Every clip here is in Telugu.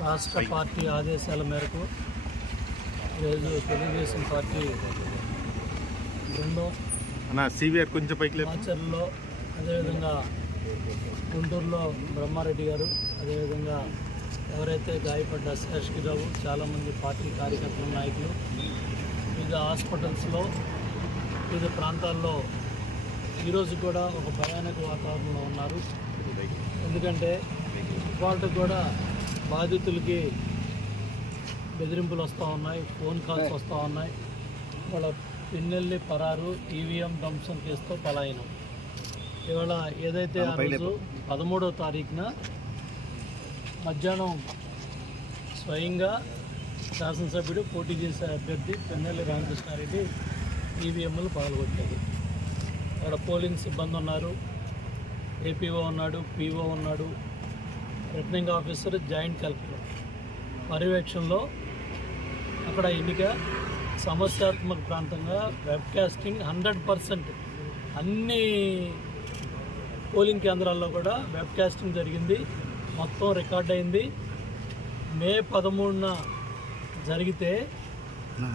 రాష్ట్ర పార్టీ ఆదేశాల మేరకు ఈరోజు తెలుగుదేశం పార్టీ బృందం సివిఆర్ కొంచెం పైకి. మాచర్లో అదేవిధంగా గుంటూరులో బ్రహ్మారెడ్డి గారు అదేవిధంగా ఎవరైతే గాయపడ్డ శేషగిరావు చాలామంది పార్టీ కార్యకర్తలు నాయకులు వివిధ హాస్పిటల్స్లో వివిధ ప్రాంతాల్లో ఈరోజు కూడా ఒక భయానక వాతావరణంలో ఉన్నారు. ఎందుకంటే వాళ్ళకి కూడా బాధితులకి బెదిరింపులు వస్తూ ఉన్నాయి ఫోన్ కాల్స్ వస్తూ ఉన్నాయి. వాళ్ళ పిన్నెల్లి పరారు ఈవీఎం ధ్వంసం కేసుతో పలాయనం. ఇవాళ ఏదైతే ఆ రోజు పదమూడో తారీఖున మధ్యాహ్నం స్వయంగా శాసనసభ్యుడు పోటీ చేసే అభ్యర్థి పెన్నెల్లి రామకృష్ణారెడ్డి ఈవీఎంలు పగలగొట్టారు. అక్కడ పోలింగ్ సిబ్బంది ఉన్నారు. ఏపీఓ ఉన్నాడు పీఓ ఉన్నాడు. Returning officer joint collector. పర్యవేక్షణలో అక్కడ ఎన్నిక సమస్యాత్మక ప్రాంతంగా వెబ్కాస్టింగ్ హండ్రెడ్ పర్సెంట్ అన్ని పోలింగ్ కేంద్రాల్లో కూడా వెబ్కాస్టింగ్ జరిగింది. మొత్తం రికార్డ్ అయింది. మే పదమూడున జరిగితే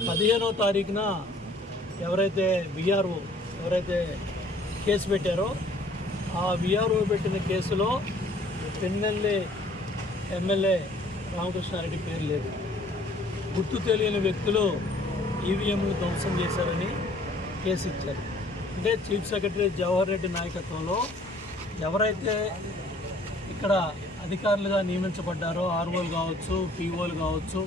పదిహేనో తారీఖున ఎవరైతే విఆర్ఓ ఎవరైతే కేసు పెట్టారో. ఆ విఆర్ఓ పెట్టిన కేసులో పెన్నెల్లి ఎమ్మెల్యే రామకృష్ణారెడ్డి పేరు లేదు. గుర్తు తెలియని వ్యక్తులు ఈవీఎంలు ధ్వంసం చేశారని కేసు ఇచ్చారు. అంటే చీఫ్ సెక్రటరీ జవహర్ రెడ్డి నాయకత్వంలో ఎవరైతే ఇక్కడ అధికారులుగా నియమించబడ్డారో ఆర్ఓలు కావచ్చు పీఓలు కావచ్చు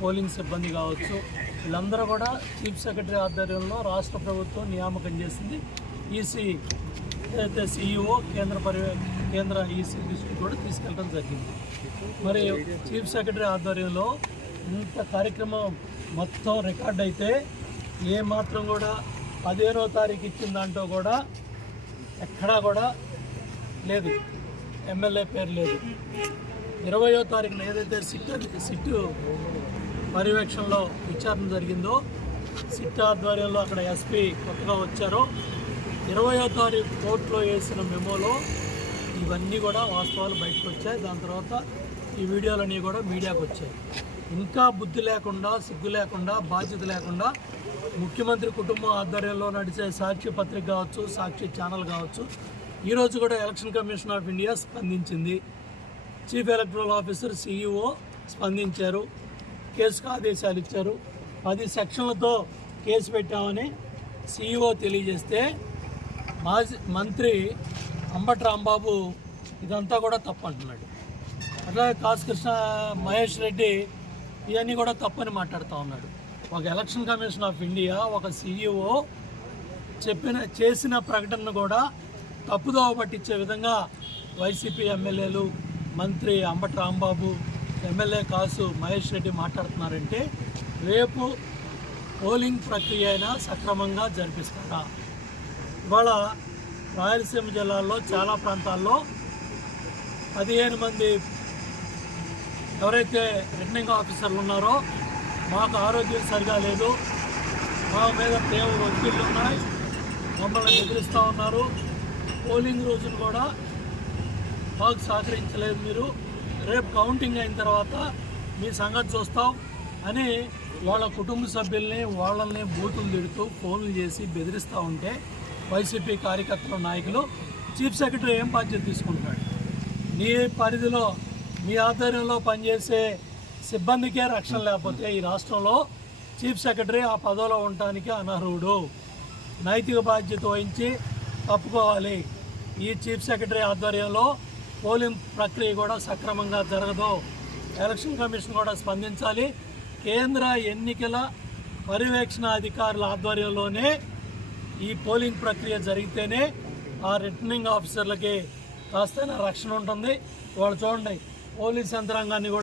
పోలింగ్ సిబ్బంది కావచ్చు వీళ్ళందరూ కూడా చీఫ్ సెక్రటరీ ఆధ్వర్యంలో రాష్ట్ర ప్రభుత్వం నియామకం చేసింది. ఈసీ ఏదైతే సీఈఓ కేంద్ర పర్య కేంద్ర ఈసీ దృష్టికి కూడా తీసుకెళ్ళడం జరిగింది. మరి చీఫ్ సెక్రటరీ ఆధ్వర్యంలో ఇంత కార్యక్రమం మొత్తం రికార్డ్ అయితే ఏ మాత్రం కూడా పదిహేనో తారీఖు ఇచ్చిన దాంట్లో కూడా ఎక్కడా కూడా లేదు. ఎమ్మెల్యే పేరు లేదు. ఇరవయో తారీఖున ఏదైతే సిట్ సిట్ సిట్టు పర్యవేక్షణలో విచారణ జరిగిందో సిట్ ఆధ్వర్యంలో అక్కడ ఎస్పీ కొత్తగా వచ్చారో ఇరవయో తారీఖు కోర్టులో వేసిన మెమోలో ఇవన్నీ కూడా వాస్తవాలు బయటకు వచ్చాయి. దాని తర్వాత ఈ వీడియోలన్నీ కూడా మీడియాకు వచ్చాయి. ఇంకా బుద్ధి లేకుండా సిగ్గు లేకుండా బాధ్యత లేకుండా ముఖ్యమంత్రి కుటుంబం ఆధ్వర్యంలో నడిచే సాక్షి పత్రిక కావచ్చు సాక్షి ఛానల్ కావచ్చు ఈరోజు కూడా ఎలక్షన్ కమిషన్ ఆఫ్ ఇండియా స్పందించింది. Chief electoral officer C E O స్పందించారు. కేసుకు ఆదేశాలు ఇచ్చారు. పది సెక్షన్లతో కేసు పెట్టామని సీఈఓ తెలియజేస్తే మాజీ మంత్రి అంబటి రాంబాబు ఇదంతా కూడా తప్పు అంటున్నాడు అట్లాగే కాసుకృష్ణ మహేష్ రెడ్డి ఇవన్నీ కూడా తప్పని మాట్లాడుతూ ఉన్నాడు. ఒక ఎలక్షన్ కమిషన్ ఆఫ్ ఇండియా ఒక సీఈఓ చెప్పిన చేసిన ప్రకటనను కూడా తప్పుదోవ పట్టించే విధంగా వైసీపీ ఎమ్మెల్యేలు మంత్రి Ambati Rambabu M L A Kasu Mahesh Reddy మాట్లాడుతున్నారంటే రేపు పోలింగ్ ప్రక్రియ అయినా సక్రమంగా జరిపిస్తారా? ఇవాళ రాయలసీమ జిల్లాలో చాలా ప్రాంతాల్లో పదిహేను మంది ఎవరైతే రిటర్నింగ్ ఆఫీసర్లు ఉన్నారో మాకు ఆరోగ్యం సరిగా లేదు. మా మీద తీవ్ర ఒత్తిళ్ళు ఉన్నాయి. మమ్మల్ని బెదిరిస్తూ ఉన్నారు. పోలింగ్ రోజును కూడా మాకు సహకరించలేదు మీరు. రేపు కౌంటింగ్ అయిన తర్వాత మీ సంగతి చూస్తాం అని వాళ్ళ కుటుంబ సభ్యుల్ని వాళ్ళని బూతులు తిడుతూ ఫోన్లు చేసి బెదిరిస్తూ ఉంటే వైసీపీ కార్యకర్తల నాయకులు చీఫ్ సెక్రటరీ ఏం బాధ్యత తీసుకుంటాడు నీ పరిధిలో మీ ఆధ్వర్యంలో పనిచేసే సిబ్బందికే రక్షణ లేకపోతే ఈ రాష్ట్రంలో చీఫ్ సెక్రటరీ ఆ పదవిలో ఉండటానికి అనర్హుడు. నైతిక బాధ్యత వహించి తప్పుకోవాలి. ఈ చీఫ్ సెక్రటరీ ఆధ్వర్యంలో పోలింగ్ ప్రక్రియ కూడా సక్రమంగా జరగదు. ఎలక్షన్ కమిషన్ కూడా స్పందించాలి. కేంద్ర ఎన్నికల పర్యవేక్షణ అధికారుల ఆధ్వర్యంలోనే ఈ పోలింగ్ ప్రక్రియ జరిగితేనే ఆ రిటర్నింగ్ ఆఫీసర్లకి కాస్తైనా రక్షణ ఉంటుంది. వాళ్ళు చూడండి పోలీస్ యంత్రాంగాన్ని కూడా